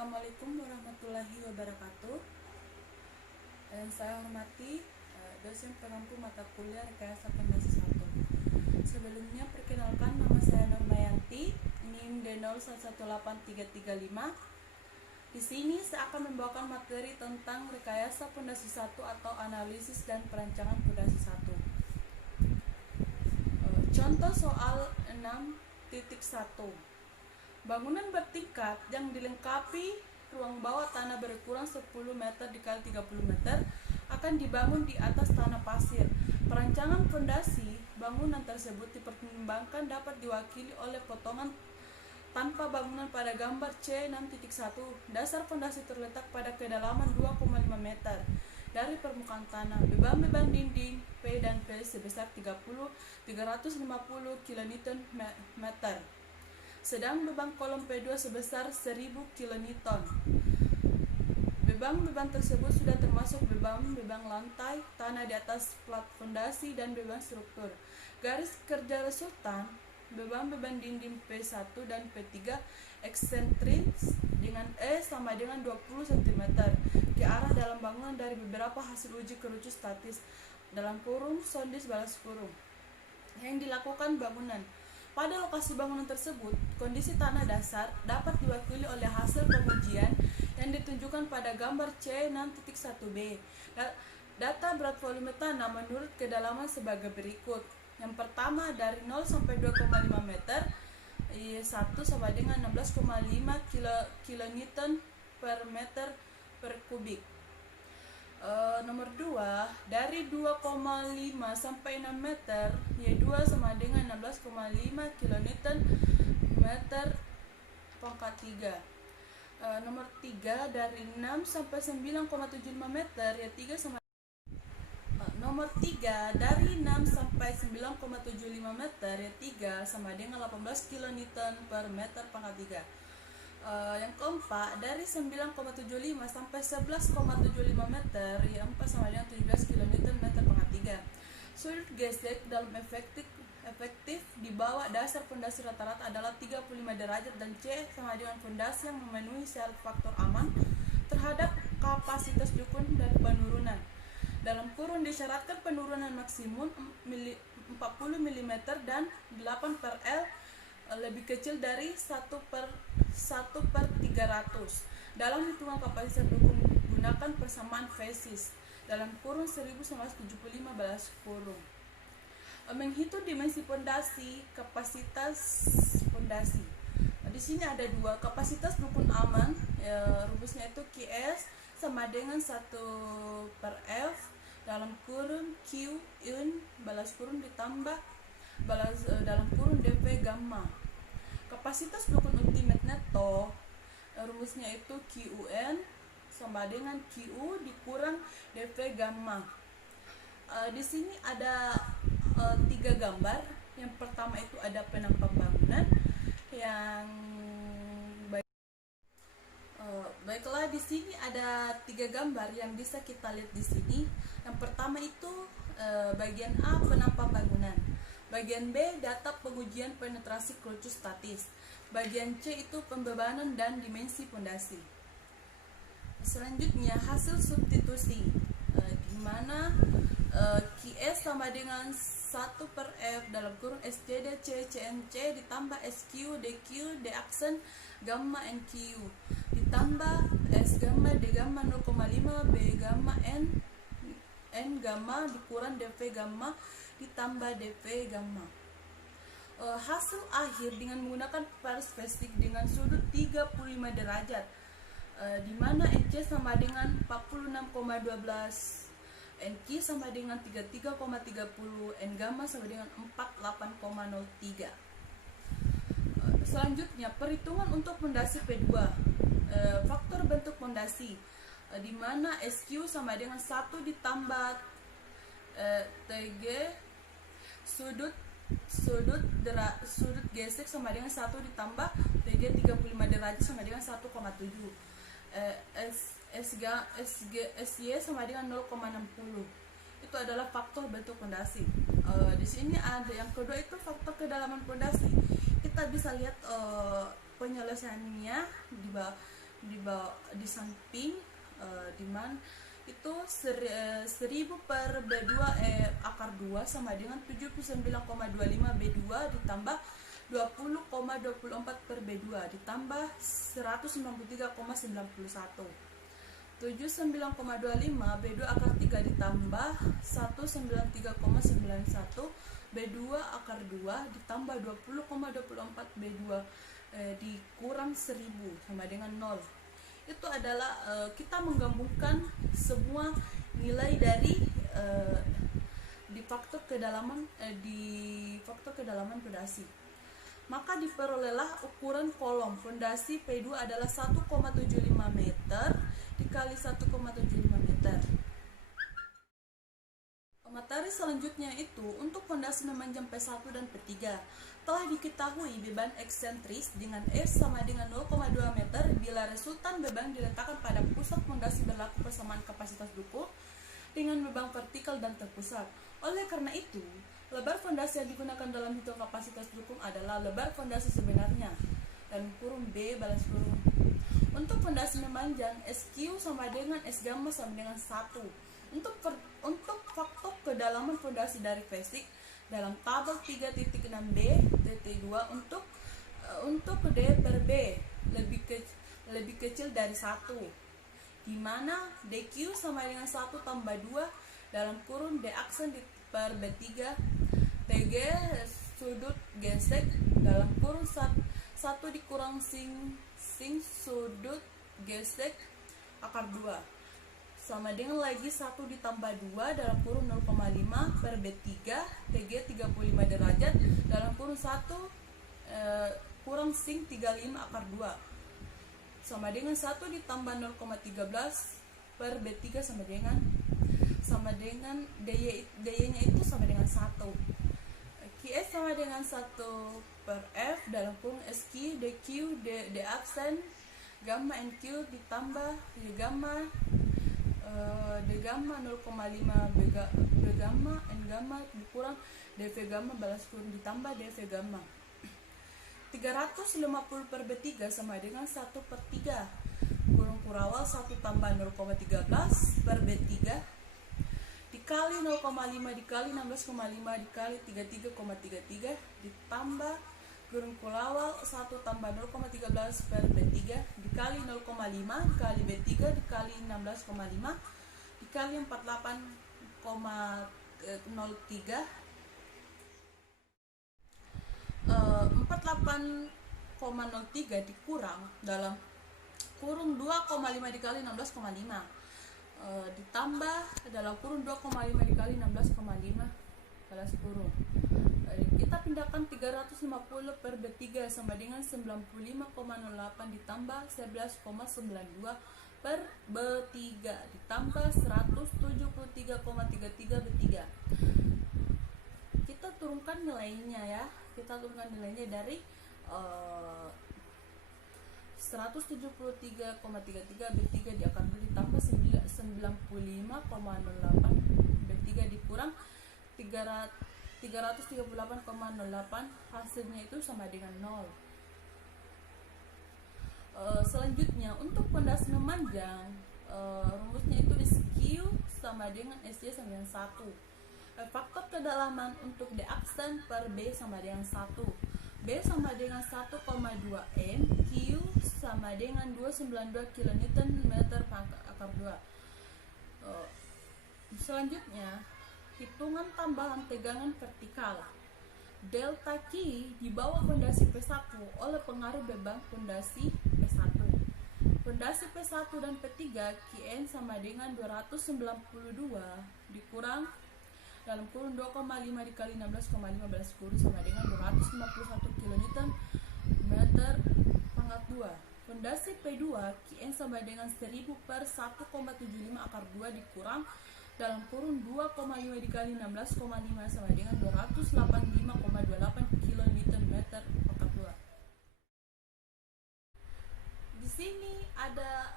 Assalamualaikum warahmatullahi wabarakatuh. Yang saya hormati dosen pengampu mata kuliah Rekayasa Pondasi 1. Sebelumnya perkenalkan, nama saya Nurmayanti, NIM D011835. Di sini saya akan membawakan materi tentang Rekayasa Pondasi 1 atau analisis dan perancangan Pondasi 1. Contoh soal 6.1. Bangunan bertingkat yang dilengkapi ruang bawah tanah berukuran 10 meter dikali 30 meter akan dibangun di atas tanah pasir. Perancangan fondasi bangunan tersebut dipertimbangkan dapat diwakili oleh potongan tanpa bangunan pada gambar C6.1. Dasar fondasi terletak pada kedalaman 2,5 meter dari permukaan tanah. Beban dinding P dan P sebesar 350 kN meter. Sedang beban kolom P2 sebesar 1000 kN. Beban tersebut sudah termasuk beban lantai, tanah di atas plat fondasi, dan beban struktur. Garis kerja resultan, beban dinding P1 dan P3 eksentris dengan E sama dengan 20 cm ke arah dalam bangunan dari beberapa hasil uji kerucut statis dalam kurung sondis balas kurung yang dilakukan bangunan. Pada lokasi bangunan tersebut, kondisi tanah dasar dapat diwakili oleh hasil pengujian yang ditunjukkan pada gambar C6.1b. Data berat volume tanah menurut kedalaman sebagai berikut. Yang pertama, dari 0 sampai 2,5 meter, 1 sama dengan 16,5 kN per meter per kubik. Nomor 2, dari 2,5 sampai 6 meter, Y2 sama dengan 16,5 kN meter pangkat 3. Nomor 3, dari 6 sampai 9,75 meter, Y3 sama Nomor 3, dari 6 sampai 9,75 meter, Y3 sama dengan 18 kN per meter pangkat 3. Yang keempat, dari 9,75 sampai 11,75 meter, Y4 sama dengan 17 kN meter pangkat 3. Sudut gesek dalam efektif di bawah dasar fondasi rata-rata adalah 35 derajat dan C sama dengan fondasi yang memenuhi syarat faktor aman terhadap kapasitas dukun dan penurunan. Dalam kurun disyaratkan penurunan maksimum 40 mm dan 8 per L lebih kecil dari 1/300. Dalam hitungan kapasitas dukun gunakan persamaan fasis dalam kurun 1975 balas kurung. Menghitung dimensi pondasi, kapasitas pondasi. Di sini ada dua, kapasitas dukun aman, rumusnya itu QS sama dengan 1/F dalam kurun Q in balas kurun ditambah dalam kurun dV gamma. Kapasitas dukun ultimate neto, rumusnya itu QUN sama dengan QU dikurang dV gamma. Di sini ada 3 gambar. Yang pertama itu ada penampang bangunan yang baiklah, di sini ada 3 gambar yang bisa kita lihat di sini. Yang pertama itu bagian A, penampang bangunan. Bagian B, data pengujian penetrasi kerucut statis. Bagian C itu pembebanan dan dimensi pondasi. Selanjutnya hasil substitusi, di mana QS sama dengan 1/F dalam kurung SCD C CNC ditambah SQ DQ D aksen gamma NQ ditambah S gamma D gamma 0,5 B gamma N gamma dikurang DV gamma ditambah DV gamma. Hasil akhir dengan menggunakan perspektif dengan sudut 35 derajat, di mana NC sama dengan 46,12, NQ sama dengan 33,30, N gamma sama dengan 48,03. Selanjutnya perhitungan untuk pondasi P2. Faktor bentuk pondasi, di mana SQ sama dengan 1 ditambah TG sudut gesek sama dengan 1 ditambah TG 35 derajat sama dengan 1,7. SY sama dengan 0,60. Itu adalah faktor bentuk pondasi. Di sini ada yang kedua itu faktor kedalaman pondasi. Kita bisa lihat penyelesaiannya di bawah. di samping di mana itu 1000 per B2 akar 2 sama dengan 79,25 B2 ditambah 20,24 per B2 ditambah 193,91. 79,25 B2 akar 3 ditambah 193,91 B2 akar 2 ditambah 20,24 B2 dikurang 1000 sama dengan 0. Itu adalah kita menggabungkan semua nilai dari di faktor kedalaman fondasi. Maka diperolehlah ukuran kolom fondasi P2 adalah 1,75 meter dikali 1,75 meter. Materi selanjutnya itu untuk fondasi memanjang P1 dan P3. Telah diketahui beban eksentris dengan R sama dengan 0,2 meter bila resultan beban diletakkan pada pusat fondasi berlaku persamaan kapasitas dukung dengan beban vertikal dan terpusat. Oleh karena itu, lebar fondasi yang digunakan dalam hitung kapasitas dukung adalah lebar fondasi sebenarnya dan kurung B balas kurung. Untuk fondasi memanjang, SQ sama dengan S gamma sama dengan 1. Untuk faktor kedalaman fondasi dari basic dalam tabel 3.6b dt2 untuk D per B lebih kecil dari 1, di mana DQ sama dengan 1 tambah 2 dalam kurung D aksen per B3 TG sudut gesek dalam kurung 1 dikurang sing sudut gesek akar 2 sama dengan lagi 1 ditambah 2 dalam kurung 0,5 per B3 TG 35 derajat dalam kurung 1 kurang sing 35 akar 2 sama dengan 1 ditambah 0,13 per B3 sama dengan DY nya itu sama dengan 1. QS sama dengan 1 per F dalam kurung SQ DQ D aksen gamma NQ ditambah Y gamma D gamma 0,5 B gamma N gamma dikurang DV gamma balas kurung ditambah DV gamma. 350 per B3 sama dengan 1 per 3 kurung kurawal 1 tambah 0,13 per B3 dikali 0,5 dikali 16,5 dikali 33,33 ditambah kurung kurawal 1 tambah 0,13 per B3 dikali 0,5 dikali B3 dikali 16,5 dikali 48,03 48,03 dikurang dalam kurung 2,5 dikali 16,5 ditambah dalam kurung 2,5 dikali 16,5 balas kurung. Kita pindahkan 350 per B3 sama dengan 95,08 ditambah 11,92 per B3 ditambah 173,33 B3. Kita turunkan nilainya ya. Kita turunkan nilainya dari 173,33 B3 di akar 2 ditambah 95,08 B3 dikurang 338,08 hasilnya itu sama dengan 0. Selanjutnya untuk fondasi memanjang rumusnya itu SQ sama dengan SY sama dengan 1. Faktor kedalaman untuk D aksen per B sama dengan 1. B sama dengan 1,2 M, Q sama dengan 292 kN meter akar 2. Selanjutnya hitungan tambahan tegangan vertikal. Delta Q di bawah fondasi P1 oleh pengaruh beban fondasi P1. Fondasi P1 dan P3 Qn sama dengan 292 dikurang dalam kurung 2,5 dikali 16,5 balas kurung sama dengan 251 kN meter pangkat 2. Fondasi P2 Qn sama dengan 1000 per 1,75 akar 2 dikurang dalam kurung 2,5 dikali 16,5 sama dengan 285,28 kN meter pangkat 2. Di sini ada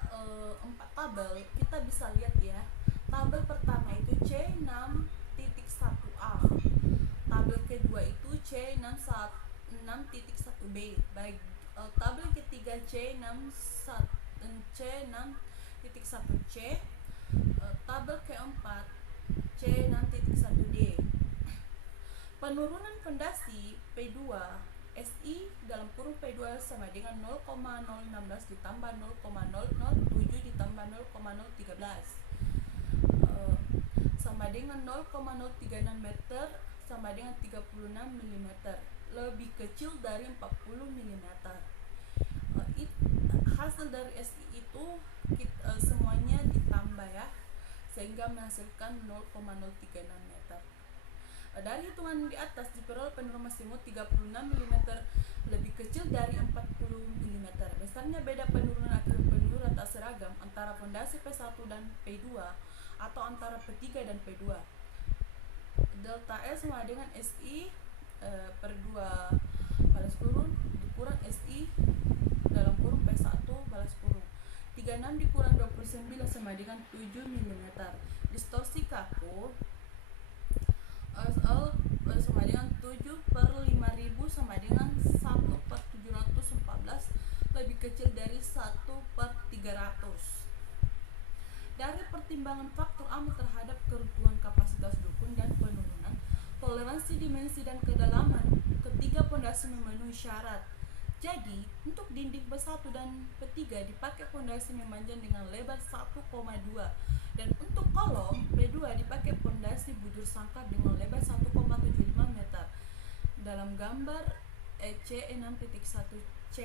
4 tabel, kita bisa lihat ya. Tabel pertama itu C6.1A, tabel kedua itu C6.1B, baik tabel ketiga C6.1 C6.1C, tabel keempat C6.1D. Penurunan fondasi P2 SI dalam kurung P2 sama dengan 0,016 ditambah 0,007 ditambah 0,013 sama dengan 0,036 meter sama dengan 36 mm, lebih kecil dari 40 mm. Hasil dari SI itu semuanya ditambah ya, sehingga menghasilkan 0,036 meter. Dari hitungan di atas diperoleh penurunan maksimum 36 mm lebih kecil dari 40 mm. Besarnya beda penurunan akibat penurunan tak seragam antara fondasi P1 dan P2 atau antara P3 dan P2. Delta L sama dengan SI per 2 balas kurung dikurang SI dalam kurung P1 balas kurung. 36 dikurang 29 sama dengan 7 mm. Distorsi kaku SL sama dengan 7 per 5000 sama dengan 1 per 714 lebih kecil dari 1 per 300. Dari pertimbangan faktor amat terhadap keruntuhan kapasitas dukun dan penurunan, toleransi dimensi dan kedalaman ketiga pondasi memenuhi syarat. Jadi, untuk dinding P1 dan P3 dipakai pondasi memanjang dengan lebar 1,2 dan untuk kolom P2 dipakai pondasi bujur sangkar dengan lebar 1,75 meter. Dalam gambar C6.1C.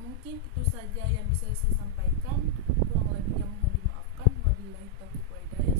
Mungkin itu saja yang bisa saya sampaikan. Kurang lebihnya mohon dimaafkan. Wabillahi taufiq wal hidayah.